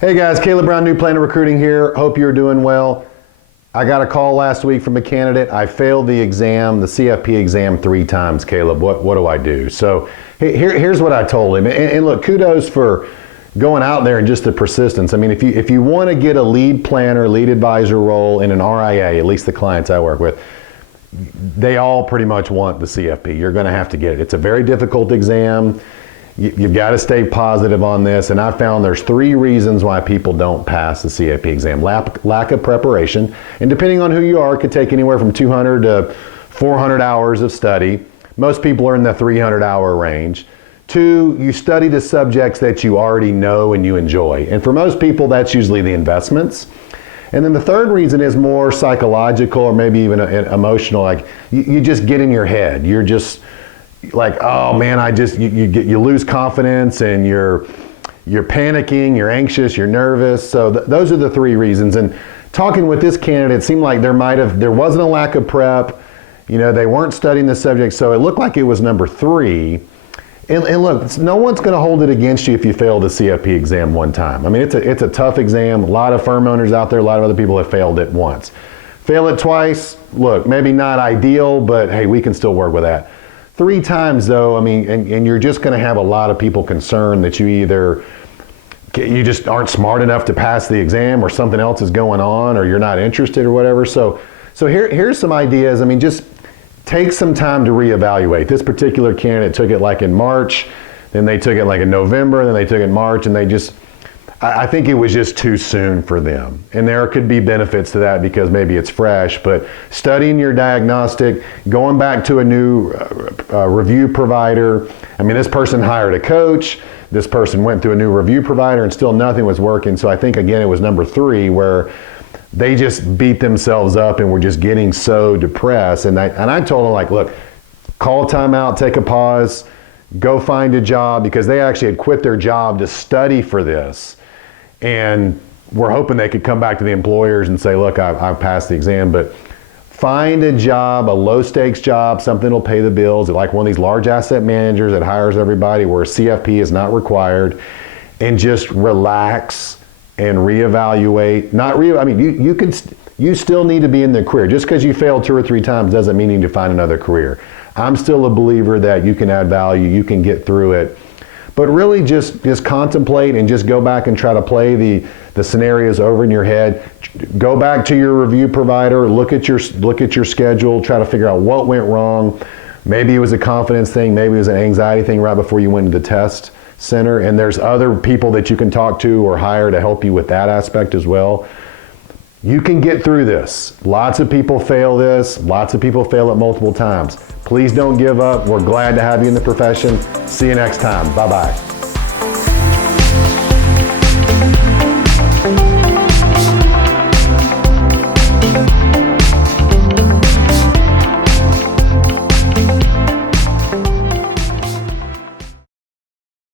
Hey guys, Caleb Brown, New Planet Recruiting here. Hope you're doing well. I got a call last week from a candidate. I failed the exam, the CFP exam 3 times, Caleb. What do I do? So here's what I told him. And look, kudos for going out there and just the persistence. I mean, if you want to get a lead planner, lead advisor role in an RIA, at least the clients I work with, they all pretty much want the CFP. You're going to have to get it. It's a very difficult exam. You've got to stay positive on this, and I found there's 3 reasons why people don't pass the CFP exam. Lack of preparation, and depending on who you are, it could take anywhere from 200 to 400 hours of study. Most people are in the 300-hour range. 2, you study the subjects that you already know and you enjoy, and for most people, that's usually the investments. And then the 3rd reason is more psychological or maybe even emotional, like you just get in your head. You're just like, oh man, you lose confidence and you're panicking, you're anxious, you're nervous. So those are the 3 reasons. And talking with this candidate, it seemed like there wasn't a lack of prep. You know, they weren't studying the subject, so it looked like it was number 3. And look, no one's going to hold it against you if you fail the CFP exam 1 time. I mean, it's a tough exam. A lot of firm owners out there, a lot of other people have failed it once. Fail it twice, look, maybe not ideal, but hey, we can still work with that. 3 times though, I mean, and you're just going to have a lot of people concerned that you just aren't smart enough to pass the exam, or something else is going on, or you're not interested or whatever. So here's some ideas. I mean, just take some time to reevaluate. This particular candidate took it like in March, then they took it like in November, then they took it in March, and I think it was just too soon for them. And there could be benefits to that because maybe it's fresh, but studying your diagnostic, going back to a new review provider. I mean, this person hired a coach, this person went through a new review provider, and still nothing was working. So I think, again, it was number 3 where they just beat themselves up and were just getting so depressed. And I told them, like, look, call a timeout, take a pause, go find a job, because they actually had quit their job to study for this. And we're hoping they could come back to the employers and say, look, I've passed the exam, but find a job, a low stakes job, something that'll pay the bills, like one of these large asset managers that hires everybody where CFP is not required, and just relax and reevaluate. You still need to be in the career. Just because you failed 2 or 3 times doesn't mean you need to find another career. I'm still a believer that you can add value, you can get through it. But really just contemplate and just go back and try to play the scenarios over in your head. Go back to your review provider, look at your schedule, try to figure out what went wrong. Maybe it was a confidence thing, maybe it was an anxiety thing right before you went to the test center. And there's other people that you can talk to or hire to help you with that aspect as well. You can get through this. Lots of people fail this. Lots of people fail it multiple times. Please don't give up. We're glad to have you in the profession. See you next time. Bye-bye.